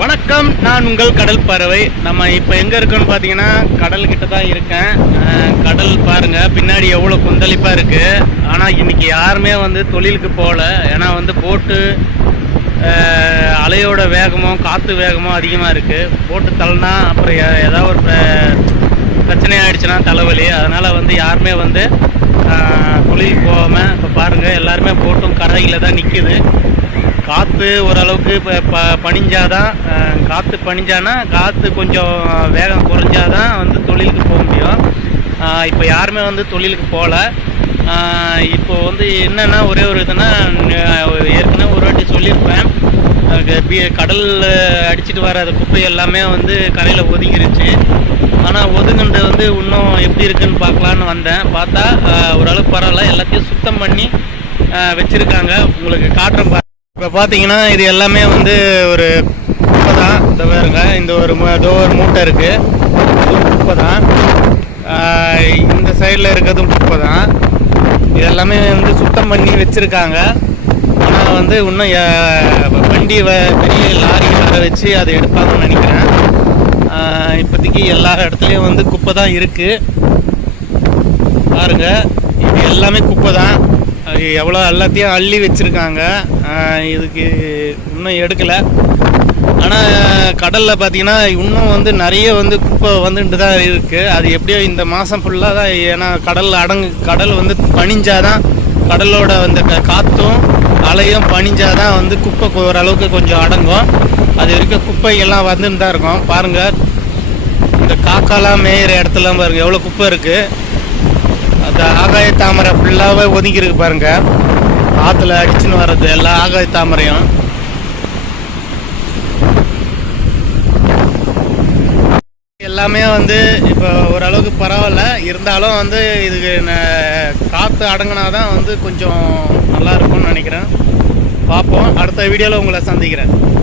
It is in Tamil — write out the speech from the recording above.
வணக்கம் நான் உங்கள் கடல் பறவை நம்ம இப்போ எங்கே இருக்கோன்னு பார்த்தீங்கன்னா கடல் கிட்ட தான் இருக்கேன். கடல் பாருங்கள் பின்னாடி எவ்வளோ கொந்தளிப்பாக இருக்குது ஆனால் இன்னைக்கு யாருமே வந்து தொழிலுக்கு போகல. ஏன்னா வந்து போட்டு அலையோட வேகமும் காற்று வேகமும் அதிகமாக இருக்குது போட்டு தள்ளினா அப்புறம் ஏதாவது ஒரு பிரச்சனை ஆகிடுச்சுன்னா தலைவலி. அதனால் வந்து யாருமே வந்து தொழிலுக்கு போகாமல் இப்போ பாருங்கள் எல்லாருமே போட்டும் கரையில் தான் நிற்கிது காற்று ஓரளவுக்கு இப்போ ப பனிஞ்சாதான் காற்று பனிஞ்சானா காற்று கொஞ்சம் வேகம் குறைஞ்சாதான் வந்து தொழிலுக்கு போக முடியும். இப்போ யாருமே வந்து தொழிலுக்கு போகல இப்போ வந்து என்னென்னா ஒரே ஒரு இதுனா ஏற்கனவே ஒரு வாட்டி சொல்லியிருப்பேன். அஹ், பி- கடல் அடிச்சிட்டு வர அந்த குப்பை எல்லாமே வந்து கரையில் ஒதுங்கிருச்சு. ஆனால் ஒதுங்கின்றது வந்து இன்னும் எப்படி இருக்குன்னு பார்க்கலான்னு வந்தேன். பார்த்தா ஓரளவுக்கு பரவாயில்ல. எல்லாத்தையும் சுத்தம் பண்ணி வச்சுருக்காங்க. உங்களுக்கு காட்டுறேன் இப்போ பார்த்தீங்கன்னா இது எல்லாமே வந்து ஒரு குப்பை தான் இந்த பாருங்க இந்த ஒரு ஏதோ ஒரு மூட்டை இருக்குது குப்பை தான் இந்த சைடில் இருக்கிறதும் குப்பை தான் இது எல்லாமே வந்து சுத்தம் பண்ணி வச்சுருக்காங்க. ஆனால் வந்து இன்னும் வண்டி வ- பெரிய லாரி வர வச்சு அதை எடுப்பாங்கன்னு நினைக்கிறேன். இப்போதைக்கு எல்லா இடத்துலையும் வந்து குப்பை தான் இருக்குது பாருங்கள் இது எல்லாமே குப்பை தான். எவ்வளோ எல்லாத்தையும் அள்ளி வச்சுருக்காங்க. இதுக்கு இன்னும் எடுக்கலை. ஆனால் கடலில் பார்த்தீங்கன்னா இன்னும் வந்து நிறைய வந்து குப்பை வந்துட்டு தான் இருக்குது அது எப்படியோ இந்த மாதம் ஃபுல்லாக தான் ஏன்னா கடல் அடங்கு கடல் வந்து பனிஞ்சாதான் கடலோட அந்த காற்றும் அலையும் பனிஞ்சாதான் வந்து குப்பை ஓரளவுக்கு கொஞ்சம் அடங்கும். அது வரைக்கும் குப்பைகள்லாம் வந்துட்டு தான் இருக்கும். பாருங்கள் இந்த காக்காலாம் மேயிற இடத்துலாம் பாருங்கள் எவ்வளோ குப்பை இருக்குது இந்த ஆகாய தாமரை ஃபுல்லாகவே ஒதுங்கியிருக்கு பாருங்க. ஆற்றுல அடிச்சுன்னு வர்றது எல்லா ஆகாய தாமரையும். எல்லாமே வந்து இப்போ ஓரளவுக்கு பரவாயில்ல. இருந்தாலும் வந்து இதுக்கு ந- காற்று அடங்கினாதான் வந்து கொஞ்சம் நல்லா இருக்கும்னு நினைக்கிறேன். பார்ப்போம். அடுத்த வீடியோவில் உங்களை சந்திக்கிறேன்.